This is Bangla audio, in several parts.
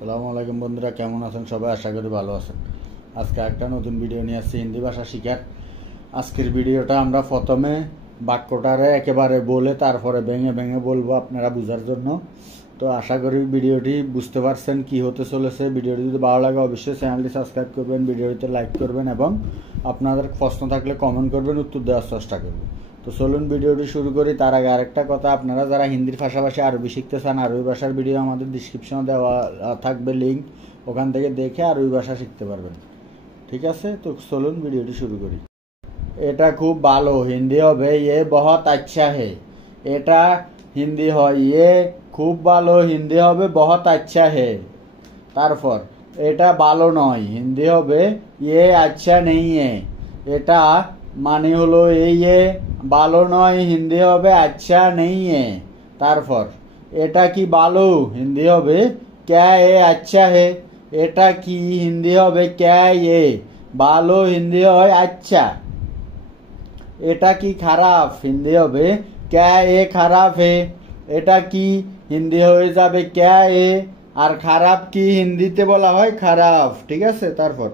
আসসালামু আলাইকুম বন্ধুরা, কেমন আছেন সবাই? আশা করি ভালো আছেন। আজকে একটা নতুন ভিডিও নিয়ে আসছি হিন্দি ভাষা শিখার। আজকের ভিডিওটা আমরা প্রথমে বাক্যটারে একেবারে বলে তারপরে ভেঙে ভেঙে বলবো আপনারা বোঝার জন্য। তো আশা করি ভিডিওটি বুঝতে পারছেন কি হতে চলেছে। ভিডিওটি যদি ভালো লাগে অবশ্যই চ্যানেলটি সাবস্ক্রাইব করবেন, ভিডিওটিতে লাইক করবেন এবং আপনাদের প্রশ্ন থাকলে কমেন্ট করবেন, উত্তর দেওয়ার চেষ্টা করবেন। তো চলুন ভিডিওটি শুরু করি। তার আগে আরেকটা কথা, আপনারা যারা হিন্দির পাশাপাশি আরবি শিখতে চান, আরবি ভাষার ভিডিও আমাদের ডিসক্রিপশনে দেওয়া থাকবে লিঙ্ক, ওখান থেকে দেখে আরবি ভাষা শিখতে পারবেন। ঠিক আছে, তো চলুন ভিডিওটি শুরু করি। এটা খুব ভালো হিন্দি হবে ইয়ে বহুত আচ্ছা হে। এটা হিন্দি হয় ইয়ে খুব ভালো হিন্দি হবে বহুত আচ্ছা হে। তারপর এটা ভালো নয় হিন্দি হবে ইয়ে আচ্ছা নেই হে। এটা মানে হলো এই ভালো নয় হিন্দি হবে আচ্ছা নেই হে। তারপর এটা কি ভালো হিন্দি হবে ক্যা এ আচ্ছা হে। এটা কি হিন্দি হবে ক্যা এ। ভালো হিন্দি হয় আচ্ছা। এটা কি খারাপ হিন্দি হবে ক্যা এ খারাপ হে। এটা কি হিন্দি হয়ে যাবে ক্যা এ, আর খারাপ কি হিন্দিতে বলা হয় খারাপ। ঠিক আছে, তারপর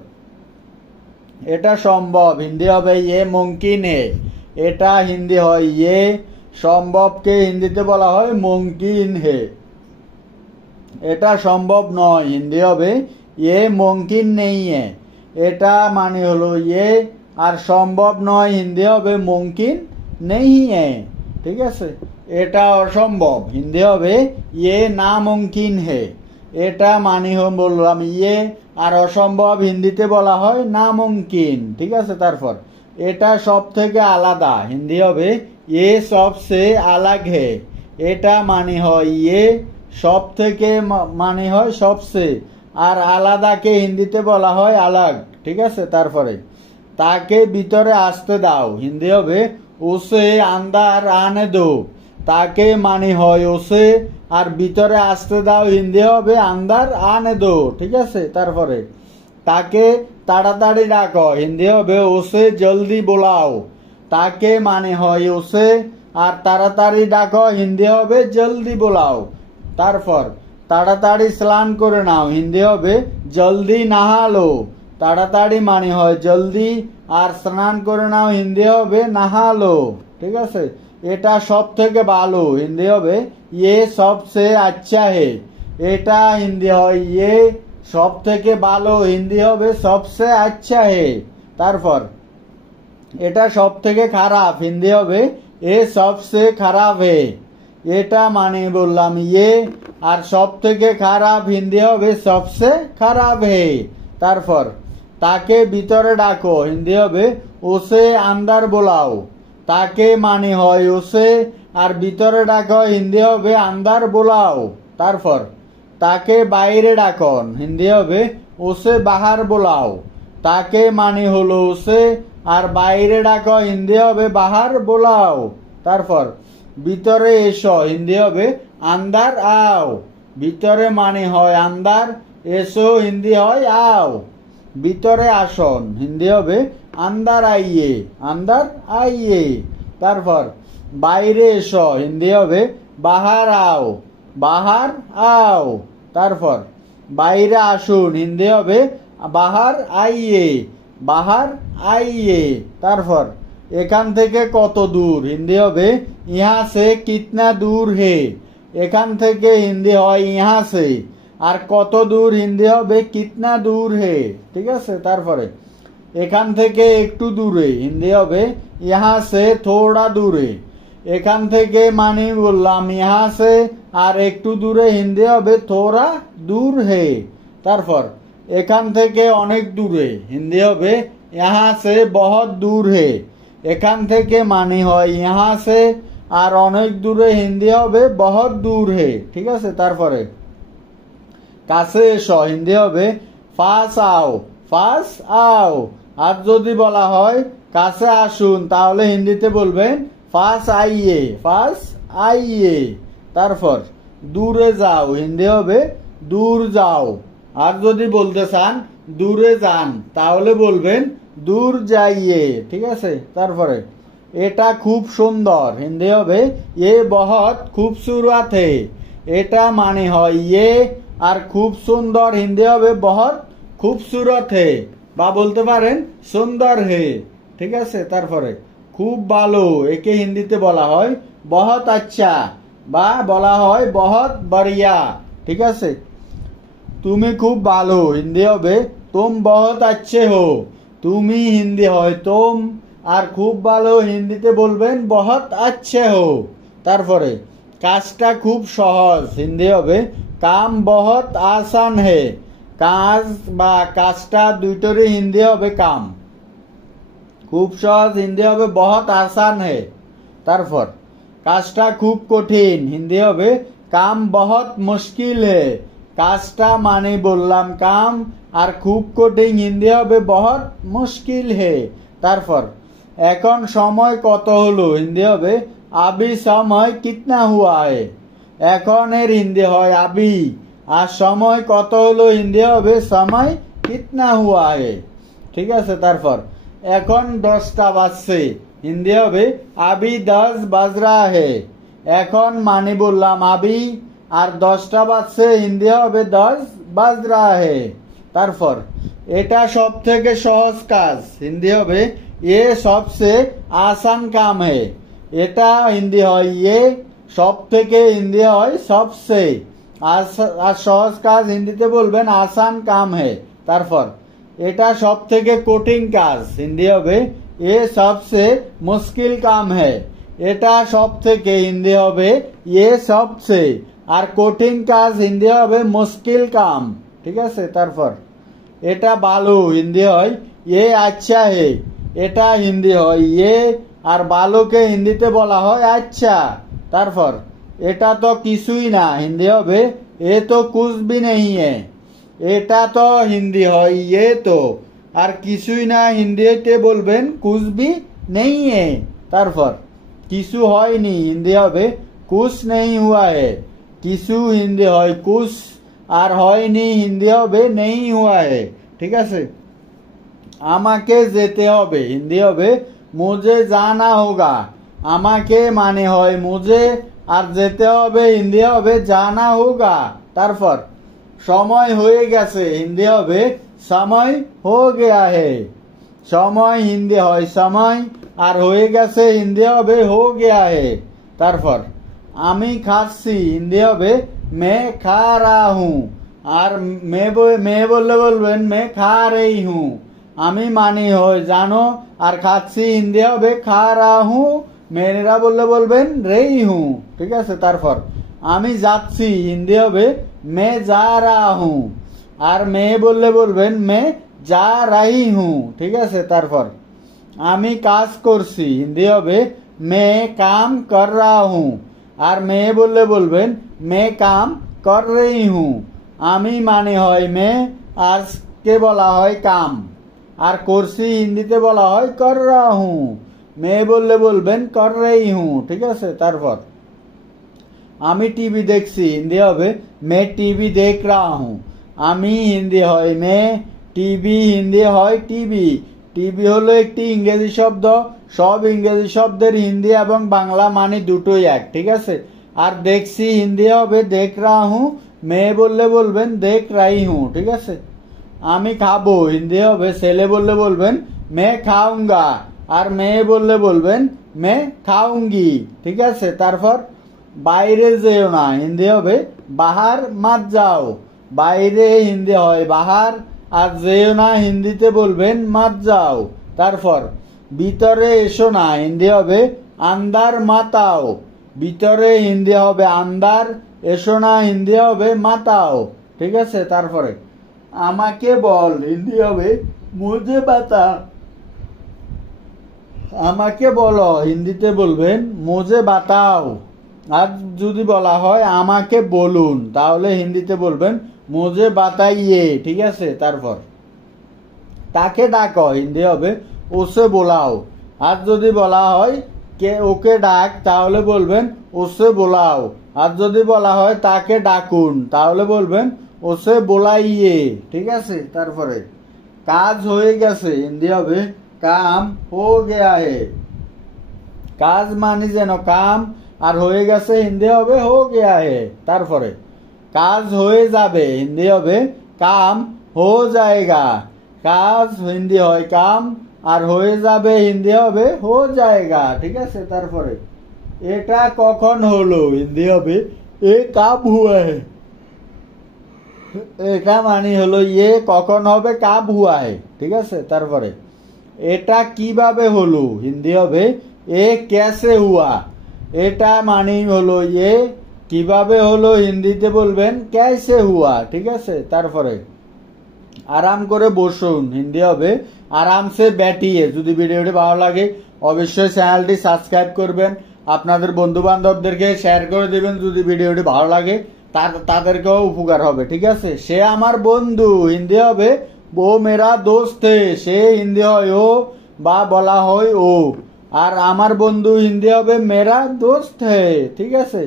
এটা সম্ভব হিন্দি হবে ইয়ে মুমকিন হে। এটা হিন্দি হয় ইয়ে, সম্ভবকে হিন্দিতে বলা হয় মুমকিন হে। এটা সম্ভব নয় হিন্দি হবে ইয়ে মুমকিন নেই হে। এটা মানে হলো ইয়ে, আর সম্ভব নয় হিন্দি হবে মুমকিন নেই হে। ঠিক আছে, এটা অসম্ভব হিন্দি হবে ইয়ে না মুমকিন হে। এটা মানে বললাম ইয়ে, আর অসম্ভব হিন্দিতে বলা হয় না মুমকিন। ঠিক আছে, তারপর এটা সব থেকে আলাদা হিন্দি হবে ইয়ে সবসে আলাগ হে। এটা মানে হয় ইয়ে, সব থেকে মানে হয় সবসে, আর আলাদাকে হিন্দিতে বলা হয় আলাগ। ঠিক আছে, তারপরে তাকে ভিতরে আসতে দাও হিন্দি হবে ওসে আন্দার আনে দো। তাকে মানে হয় ওসে, আর ভিতরে আসতে দাও হিন্দি হবে আন্দার আনে দো। ঠিক আছে, তারপরে তাকে তাড়াতাড়ি ডাকো হিন্দি হবে ওসে জলদি বোলাও। তাকে মানে হয় ওসে, আর তাড়াতাড়ি ডাকো হিন্দি হবে জলদি বোলাও। তারপর তাড়াতাড়ি স্নান করে নাও হিন্দি হবে জলদি নাহালো। তাড়াতাড়ি মানে হয় জলদি, আর স্নান করে নাও হিন্দি হবে নাহালো। ঠিক আছে, এটা সব থেকে ভালো হিন্দি হবে ইয়ে সবসে আচ্ছা হে। এটা হিন্দি হয় ইয়ে, সব থেকে ভালো হিন্দি হবে সবসে আচ্ছা হে। তারপর এটা সব থেকে খারাপ হিন্দি হবে এ সবসে খারাপ হে। এটা মানে বললাম ইয়ে, আর সব থেকে খারাপ হিন্দি হবে সবসে খারাপ হে। তারপর তাকে ভিতরে ডাকো হিন্দি হবে ওসে আন্দার বোলাও। তাকে মানে হয় ওসে, আর ভিতরে ডাকো হিন্দি হবে আন্দার বোলাও। তারপর তাকে বাইরে ডাকো হিন্দি হবে ওসে বাহার বোলাও। তাকে মানে হলো ওসে, আর বাইরে ডাকো হিন্দি হবে বাহার বোলাও। তারপর ভিতরে এসো হিন্দি হবে আন্দার আও। ভিতরে মানে হয় আন্দার, এসো হিন্দি হয় আও। ভিতরে আসন হিন্দি হবে আন্দার আইয়ে, আন্দার আইয়ে। তারপর বাইরে এসো হিন্দি হবে বাহার আও, বাহার আও। তারপর বাইরে আসুন হিন্দি হবে বাহার আইয়ে, বাহার আইয়ে। তারপর এখান থেকে কত দূর হিন্দি হবে ইহা সে কিতনা দূর হে। এখান থেকে হিন্দি হয় ইহা সে, আর কত দূর হিন্দি হবে কিতনা দূর হে। ঠিক আছে, তারপরে এখান থেকে একটু দূরে হিন্দি হবে ইহা সে থোড়া দূরে। এখান থেকে মানে বললাম ইহা সে, আর একটু দূরে হিন্দি হবে থোড়া দূর হে। তারপর এখান থেকে অনেক দূরে হিন্দি হবে ইহা সে বহুত দূর হে। এখান থেকে মানে হয় ইহা সে, আর অনেক দূরে হিন্দি হবে বহুত দূর হে। ঠিক আছে, তারপরে কাছে এসো হিন্দি হবে ফাস আও, ফাস আও। আর যদি বলা হয় কাছে আসুন তাহলে হিন্দিতে বলবেন ফাস আইয়ে, ফাস আইয়ে। তারপর দূরে যাও হিন্দি হবে দূর যাও। আর যদি বলতে চান দূরে যান তাহলে বলবেন দূর যাইয়ে। ঠিক আছে, তারপরে এটা খুব সুন্দর হিন্দি হবে এ বহুত খুবসুরত হে। এটা মানে হয় ইয়ে, আর খুব সুন্দর হিন্দি হবে বহুত খুবসুরত হে, বা বলতে পারেন সুন্দর হে। ঠিক আছে, তারপরে খুব ভালো, একে হিন্দিতে বলা হয় বহুত আচ্ছা, বা বলা হয় বহুত বড়িয়া। ঠিক আছে, তুমি খুব ভালো হিন্দি হবে তুম বহুত আচ্ছে হো। তুমি হিন্দি হয় তুম, আর খুব ভালো হিন্দিতে বলবেন বহুত আচ্ছে হো। তারপরে কাজটা খুব সহজ হিন্দি হবে কাম বহুত আসান হে। কাজ বা কাজটা দুইটারই হিন্দি হবে কাম। খুব সহজ হিন্দি হবে বহুত আসান হে। তারপর কাজটা খুব কঠিন হিন্দি হবে কাম বহুত মুশকিল হে। কাজটা মানে বললাম কাম, আর খুব কঠিন হিন্দি হবে বহুত মুশকিল হে। তারপর এখন সময় কত হলো হিন্দি হবে আবি সময় কিতনা হুয়া হে। এখন এর হিন্দি হয় আবি, আর সময় কত হলো হিন্দি হবে সময় কিতনা হুয়া হে। ঠিক আছে, তারপর এখন 10টা বাজছে হিন্দি হবে আবি 10 বাজ রা হে। এখন মানে বললাম আবি, আর 10টা বাজছে হিন্দি হবে 10 বাজ রা হে। তারপর এটা সব থেকে সহজ কাজ হিন্দি হবে এ সবসে আসান কাম হে। এটা হিন্দি হয় এ, সব থেকে হিন্দি হয় সবসে, আর সহজ কাজ হিন্দিতে বলবেন আসান কাম হে। তারপর এটা সব থেকে কঠিন কাজ হিন্দি হবে এ সবসে মুশকিল কাম হে। এটা সব থেকে হিন্দি হবে এ সবসে, আর কঠিন কাজ হিন্দি হবে মুশকিল কাম। ঠিক আছে, তারপর এটা ভালো হিন্দি হয় এ আচ্ছা হে। এটা হিন্দি হয় এ, আর ভালোকে হিন্দিতে বলা হয় আচ্ছা। তারপর এটা তো কিছুই না হিন্দি হবে এ তো কুছ ভি নেই হে। এটা তো হিন্দি হয় এ তো, আর কিছুই না হিন্দিতে বলবেন কুছ ভি নেই হে। তারপর কিছু হয়নি হিন্দি হবে কুছ নেই হুয়া হে। কিছু হিন্দি হয় কুছ, আর হয়নি হিন্দি হবে নেই হুয়া হে। ঠিক আছে, আমাকে যেতে হবে হিন্দি হবে মুঝে জানা হোগা। আমাকে মানে হয় মুঝে, আর যেতে হবে হিন্দি হবে জানা হোগা। তারপর সময় হয়ে গেছে হিন্দি হবে সময় হো গয়া হে। সময় হিন্দি হয় সময়, আর হয়ে গেছে হিন্দি হবে হো গয়া হে। তারপর আমি খাচ্ছি হিন্দি হবে মে খা রা হুঁ, আর মে বললে বলবেন মে খা রহি হুঁ। আমি মানি হয় জানো, আর খাচ্ছি হিন্দি হবে খা রা হুঁ, মেয়েরা বললে বলবেন রেই হুঁ। ঠিক আছে, তারপর আমি যাচ্ছি হিন্দি হবে মে যা রা হুঁ, আর মেয়ে বললে বলবেন মে যা রাহি হুঁ। ঠিক আছে, তারপর আমি কাজ করছি হিন্দি হবে মে কাম কর রা হুঁ, আর মেয়ে বললে বলবেন মে কাম কর রহি হুঁ। আমি মানে হয় মে, আর কে বলা হয় কাম, আর করছি হিন্দিতে বলা হয় কর রা হুঁ। মেয়ে বললে বলবেন কর রহি হুঁ। ঠিক আছে, তারপর আমি টিভি দেখছি হিন্দি হবে মে টিভি দেখ রা হুঁ। আমি হিন্দি হয় মে, টিভি হিন্দি হয় টিভি। টিভি হলো একটি ইংরেজি শব্দ, সব ইংরেজি শব্দের হিন্দি এবং বাংলা মানে দুটোই এক। ঠিক আছে, আর দেখছি হিন্দি হবে দেখ রা হুঁ, মেয়ে বললে বলবেন দেখ রাহি হুঁ। ঠিক আছে, আমি খাবো হিন্দি হবে ছেলে বললে বলবেন মে খাউঙ্গা, আর মেয়ে বললে বলবেন মে খাউঙ্গি। ঠিক আছে, তারপর বাইরে যেও না হিন্দি হবে বাহার মাত যাও। বাইরে হিন্দি হয় বাহার, আর যেও না হিন্দিতে বলবেন মাত যাও। তারপর ভিতরে এসো না হিন্দি হবে আন্দার মাতাও। ভিতরে হিন্দি হবে আন্দার, এসো না হিন্দি হবে মাতাও। ঠিক আছে, তারপরে আমাকে বল হিন্দি হবে মুঝে বাতা। আমাকে বলো হিন্দিতে বলবেন মুঝে বাতাও, আর যদি বলা হয় আমাকে বলুন তাহলে হিন্দিতে বলবেন মুঝে বাতাইয়ে। ঠিক আছে, তারপর তাকে ডাকো হিন্দি হবে ওসে বোলাও, আর যদি বলা হয় কে ওকে ডাক তাহলে বলবেন ওসে বোলাও, আর যদি বলা হয় তাকে ডাকুন তাহলে বলবেন ওসে বোলাইয়ে। ঠিক আছে, তারপরে কাজ হয়ে গেছে হিন্দি হবে কাম হো গয়া হে। কাজ মানে যেন কাম, আর হয়ে গেছে হিন্দি হবে হো গয়া হে। তারপরে কাজ হয়ে যাবে হিন্দি হবে কাম হো জায়গা। কাজ হিন্দি হয় কাম, আর হয়ে যাবে হিন্দি হবে হো জায়গা। ঠিক আছে, তারপরে এটা কখন হলো হিন্দি হবে এ কাব হুয়া হে। এটা মানে হলো ইয়ে কখন হবে কাব হুয়া হে। ঠিক আছে, তারপরে এটা কিভাবে হলো হিন্দি হবে এ ক্যাসে হুয়া। এটা মানে হলো ইয়ে কিভাবে হলো হিন্দিতে বলবেন ক্যাসে হুয়া। ঠিক আছে, তারপরে আরাম করে বসুন হিন্দি হবে আরামসে ব্যাটিয়ে। যদি ভিডিওটি ভালো লাগে অবশ্যই চ্যানেলটি সাবস্ক্রাইব করবেন, আপনাদের বন্ধু বান্ধবদেরকে শেয়ার করে দেবেন। যদি ভিডিওটি ভালো লাগে তাদেরকেও উপকার হবে। ঠিক আছে, সে আমার বন্ধু হিন্দি হবে ও মেরা দোস্ত হে। সে হিন্দি হয় ও বা বলা হয় ও, আর আমার বন্ধু হিন্দি হবে মেরা দোস্ত হে। ঠিক আছে,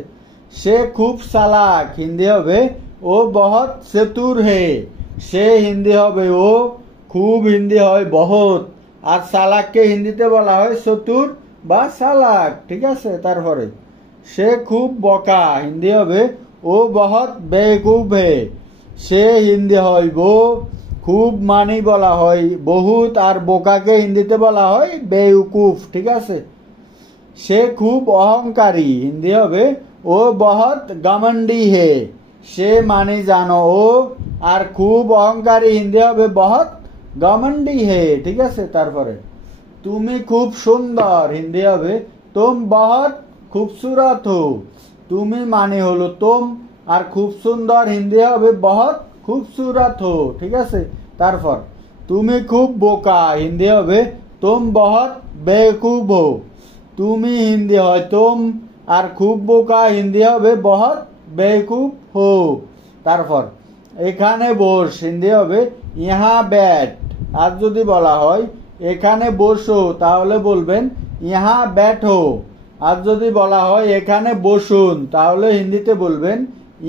সে খুব চালাক হিন্দি হবে ও বহুত চতুর হে। সে হিন্দি হবে ও, খুব হিন্দি হয় বহুত, আর চালাককে হিন্দিতে বলা হয় চতুর বা চালাক। ঠিক আছে, তারপরে সে খুব বকা হিন্দি হবে ও বহুত বেকুব হে। সে হিন্দি হয় বো, খুব মানি বলা হয় বহুত, আর বোকাকে হিন্দিতে বলা হয় বেউকুফ। ঠিক আছে, সে খুব অহংকারী হিন্দি হবে ও বহুত গামন্ডি হে। সে মানি জানো ও, আর খুব অহংকারী হিন্দি হবে বহুত গামন্ডি হে। ঠিক আছে, তারপরে তুমি খুব সুন্দর হিন্দি হবে তুম বহুত খুবসুরত হো। তুমি মানে হলো তুম, আর খুব সুন্দর হিন্দি হবে বহুত খুবসুরত হো। ঠিক আছে, তারপর তুমি খুব বোকা হিন্দি হবে তুম বহুত বেকুব হো। তুমি হিন্দি হয় তুম, আর খুব বোকা হিন্দি হবে বহুত বেকুব হো। তারপর এখানে বস হিন্দি হবে ইহা ব্যাট। আর যদি বলা হয় এখানে বসো তাহলে বলবেন ইহা ব্যাঠো। আর যদি বলা হয় এখানে বসুন তাহলে হিন্দিতে বলবেন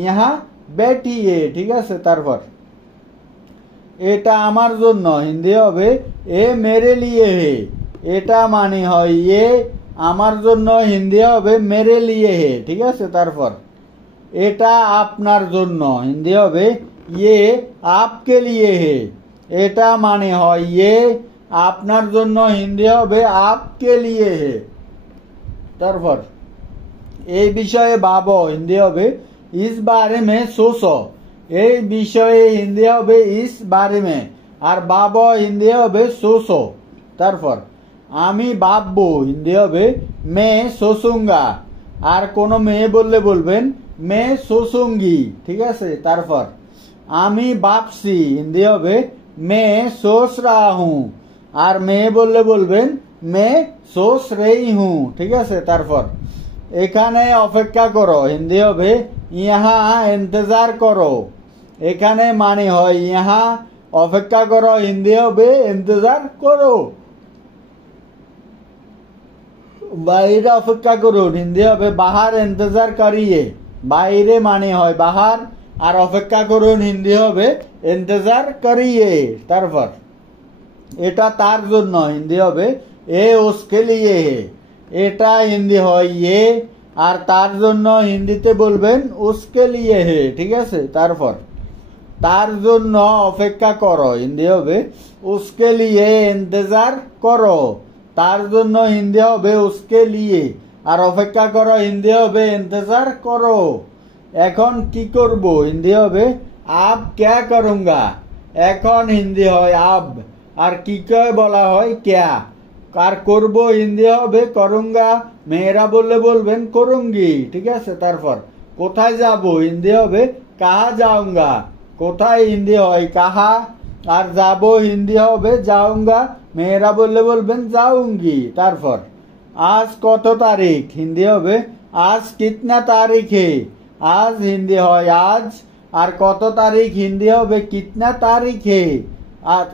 ইহা ব্যাঠিয়ে। ঠিক আছে, তারপর এটা আমার জন্য হিন্দি হবে এ মেরে লিয়ে হে। এটা মানে হয় এ, আমার জন্য হিন্দি হবে মেরে লিয়ে হে। ঠিক আছে, তারপর এটা আপনার জন্য হিন্দি হবে ইয়ে আপকে লিয়ে হে। এটা মানে হয় ইয়ে, আপনার জন্য হিন্দি হবে আপকে লিয়ে হে। তারপর এই বিষয়ে ভাবো হিন্দি হবে ইস বারে মে সোচো। এই বিষয়ে হিন্দি হবে ইস বারে মে, আর ভাবো হিন্দি হবে সোচো। তারপর আমি ভাববো হিন্দি হবে মে সোচুঙ্গা, আর কোনো মেয়ে বললে বলবেন মে সোচুঙ্গি। ঠিক আছে, তারপর আমি ভাবছি হিন্দি হবে মে সোচ রা হুঁ, আর মেয়ে বললে বলবেন মে সোচ রেই হুঁ। ঠিক আছে, তারপর এখানে অপেক্ষা করো হিন্দি হবে ইহা ইন্তজার করো। এখানে মানে হয় ইহা, অপেক্ষা করো হিন্দি হবে ইন্তজার করো। বাইরে অপেক্ষা করুন হিন্দি হবে বাহার ইন্তজার করিয়ে। বাইরে মানে হয় বাহার, আর অপেক্ষা করুন হিন্দি হবে ইন্তজার করিয়ে। তারপর এটা তার জন্য হিন্দি হবে এ উসকে লিয়ে হে। এটা হিন্দি হয় ইয়ে, আর তার জন্য হিন্দিতে বলবেন উসকে লিয়ে হে। ঠিক আছে, তারপর তার জন্য অপেক্ষা করো হিন্দি হবে উসকে লিয়ে ইন্তজার করো। তার জন্য হিন্দি হবে উসকে লিয়ে, আর অপেক্ষা করো হিন্দি হবে ইন্তজার করো। এখন কি করব হিন্দি হবে আব ক্যা করুঙ্গা। এখন হিন্দি হয় আব, আর কি কয় বলা হয় ক্যা। আর করব হিন্দি হবে করুঙ্গা, মেয়েরা বললে বলবেন করুঙ্গি। ঠিক আছে, তারপর কোথায় যাব হিন্দি হবে কাহা যাউঙ্গা। কোথায় হিন্দি হয় কাহা, আর যাব হিন্দি হবে যাউঙ্গা, মেয়েরা বললে বলবেন যাউঙ্গি। তারপর আজ কত তারিখ হিন্দি হবে আজ কিতনা তারিখ হে। আজ হিন্দি হয় আজ, আর কত তারিখ হিন্দি হবে কিতনা তারিখ হে। আর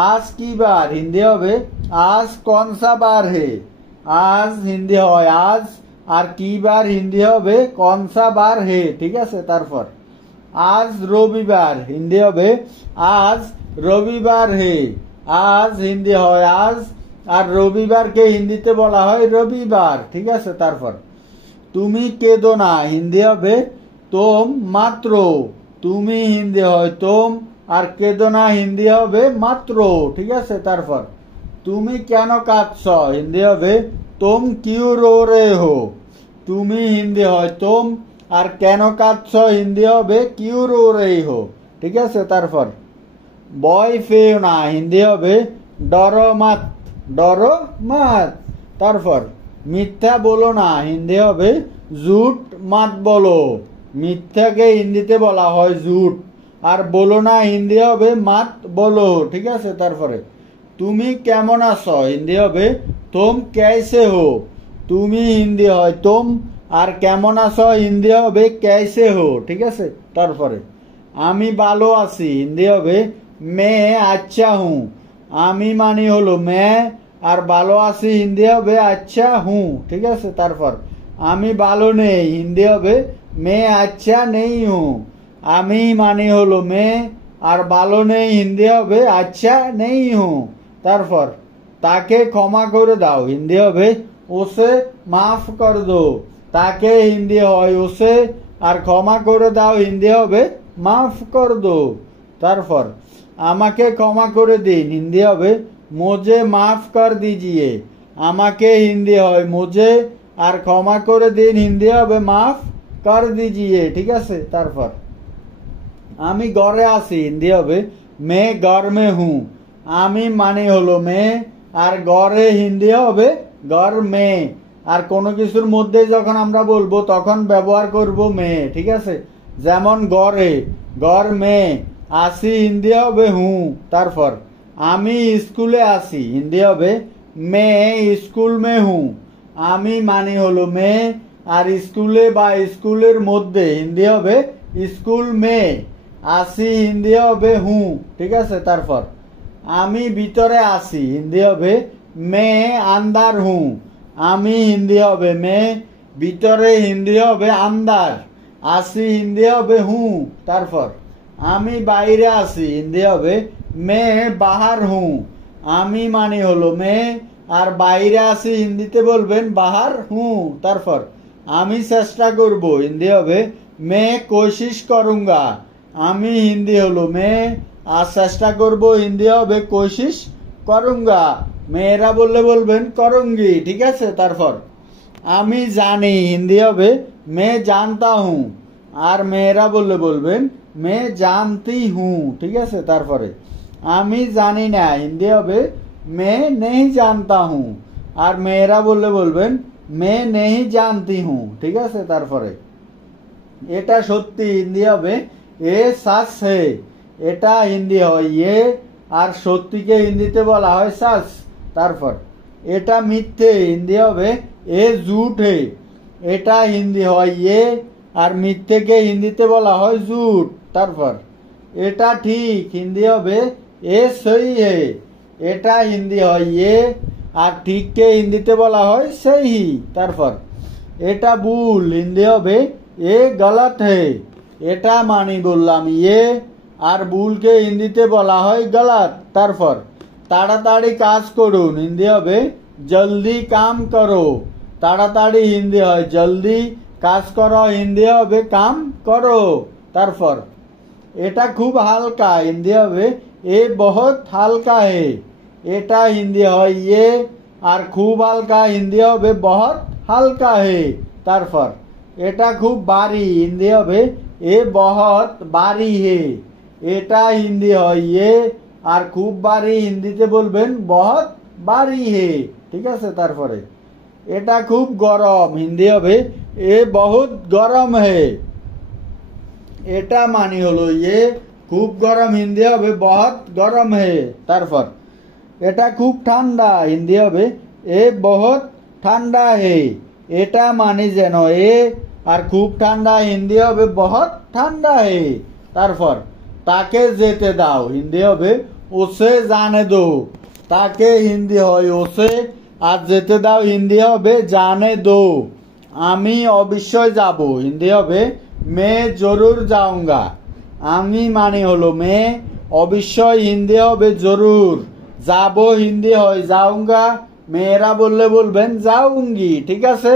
आज की बार हिंदी হবে आज कौन सा बार है। आज हिंदी হয় आज, আর কি বার হিন্দি হবে कौन सा बार है। ঠিক আছে, তারপর আজ রবিবার হিন্দি হবে आज রবিবার है। আজ হিন্দি হয় আজ, আর রবিবারকে হিন্দিতে বলা হয় রবিবার। ঠিক আছে, তারপর তুমি কেঁদো না হিন্দি হবে তোম মাত্র, তুমি হিন্দি হয় তোম, আর কেঁদো না হিন্দি হবে মাত্র, ঠিক আছে। তারপর তুমি কেন কাঁদছ হিন্দি হবে তোম কিউ রো রে হো, তুমি হিন্দি হয় তোম, আর কেন কাঁদছ হিন্দি হবে কিউ রো রে হো, ঠিক আছে। তারপর ভয় পেও না হিন্দি হবে ডরো মাত, ডরো মাত। তারপর মিথ্যা বলো না হিন্দি হবে ঝুট মাত বলো, মিথ্যাকে হিন্দিতে বলা হয় ঝুট, আর বলো না হিন্দি হবে মাত বলো, ঠিক আছে। তারপরে তুমি কেমন আছো হিন্দি হবে তোম ক্যাসে হো, তুমি হিন্দি হয় তোম, আর কেমন আছো হিন্দি হবে ক্যাসে হো, ঠিক আছে। তারপরে আমি ভালো আছি হিন্দি হবে মে আচ্ছা হুঁ, আমি মানে হলো মে, আর ভালো আছি হিন্দি হবে আচ্ছা হুঁ, ঠিক আছে। তারপর আমি ভালো নেই হিন্দি হবে মে আচ্ছা নেই হুঁ, আমি মানে হলো মে, আর ভালো নেই হিন্দি হবে আচ্ছা নেই হুঁ। তারপর তাকে ক্ষমা করে দাও হিন্দি হবে ওসে মাফ কর দো, তাকে হিন্দি হয় ওসে, আর ক্ষমা করে দাও হিন্দি হবে মাফ কর দো। তারপর আমাকে ক্ষমা করে দিন হিন্দি হবে মুঝে মাফ কর দিজিয়ে, আমাকে হিন্দি হয় মুঝে, আর ক্ষমা করে দিন হিন্দি হবে মাফ কর দিজিয়ে, ঠিক আছে। তারপর আমি ঘরে আছি হিন্দি হবে মে ঘর মে হুঁ, আমি মানে হলো মে, আর ঘরে হিন্দি হবে ঘর মে, আর কোনো কিছুর মধ্যে যখন আমরা বলবো তখন ব্যবহার করব মে, ঠিক আছে। যেমন ঘরে, ঘর মে, আসি হিন্দি হবে হুঁ। তারপর আমি স্কুলে আসি হিন্দি হবে মে স্কুল মে হুঁ, আমি মানে হলো মে, আর স্কুলে বা স্কুলের মধ্যে হিন্দি হবে স্কুল মে, আসি হিন্দি হবে হুঁ, ঠিক আছে। তারপর আমি ভিতরে আসি হিন্দি হবে মে আন্দার হুঁ, আমি হিন্দি হবে মে, ভিতরে হিন্দি হবে আন্দার, আসি হিন্দি হবে হুঁ। তারপর আমি বাইরে আসি হিন্দি হবে মে বাহার হুঁ, আমি মানে হলো মে, আর বাইরে আসি হিন্দিতে বলবেন বাহার হুঁ। তারপর আমি চেষ্টা করব হিন্দি হবে মে কোশিশ করুঙ্গা, আমি হিন্দি হলো মে, আর চেষ্টা করব হিন্দি হবে কোশিশ করুঙ্গা, মেয়েরা বললে বলবেন করুঙ্গি, ঠিক আছে। তারপর আমি জানি হিন্দি হবে মে জানতা হুঁ, আর মেয়েরা বললে বলবেন মে জানতি হুঁ, ঠিক আছে। তারপরে আমি জানি না হিন্দি হবে মে নেই জানতা হুঁ, আর মেয়েরা বললে বলবেন মে নেই জানতি হুঁ, ঠিক আছে। তারপরে এটা সত্যি হিন্দি হবে এ সাস হে, এটা হিন্দি হয় ইয়ে, আর সত্যিকে হিন্দিতে বলা হয় সাস। তারপর এটা মিথ্যে হিন্দি হবে এ ঝুট হে, এটা হিন্দি হয় ইয়ে, আর মিথ্যেকে হিন্দিতে বলা হয় ঝুট। তারপর এটা ঠিক হিন্দি হবে এ সহি হে, এটা হিন্দি হয় ইয়ে, আর ঠিককে হিন্দিতে বলা হয় সহি। তারপর এটা ভুল হিন্দি হবে এ গলত হে, এটা মানি বললাম ইয়ে, আর ভুলকে হিন্দিতে বলা হয় গলত। তারপর তাড়াতাড়ি কাজ করুন হিন্দি হবে জলদি কাম করো, তাড়াতাড়ি হিন্দি হয় জলদি, কাজ করো হিন্দি হবে কাম করো। তারপর এটা খুব হালকা হিন্দি হবে এ বহুত হালকা হে, এটা হিন্দি হয় ইয়ে, আর খুব হালকা হিন্দি হবে বহুত হালকা হে। তারপর এটা খুব ভারী হিন্দি হবে এ বহুত ভারী হে, এটা হিন্দি হয় ইয়ে, আর খুব ভারী হিন্দিতে বলবেন বহুত ভারী হে, ঠিক আছে। তারপরে এটা খুব গরম হিন্দি হবে এ বহুত গরম হে, এটা মানি হলো ইয়ে, খুব গরম হিন্দি হবে বহুত গরম হে। তারপর এটা খুব ঠান্ডা হিন্দি হবে এ বহুত ঠান্ডা হে, এটা মানে যেন এ, আর খুব ঠান্ডা হিন্দি হবে বহুত ঠান্ডা হে। তারপর তাকে যেতে দাও হিন্দি হবে ওসে জানে দো, তাকে হিন্দি হয় ওসে, আর যেতে দাও হিন্দি হবে জানে দো। আমি অবশ্যই যাব হিন্দি হবে মে জরুর যাউঙ্গা, আমি মানে হলো মে, অবশ্যই হিন্দি হবে জরুর, যাব হিন্দি হয় যাউঙ্গা, মেয়েরা বললে বলবেন যাউঙ্গি, ঠিক আছে।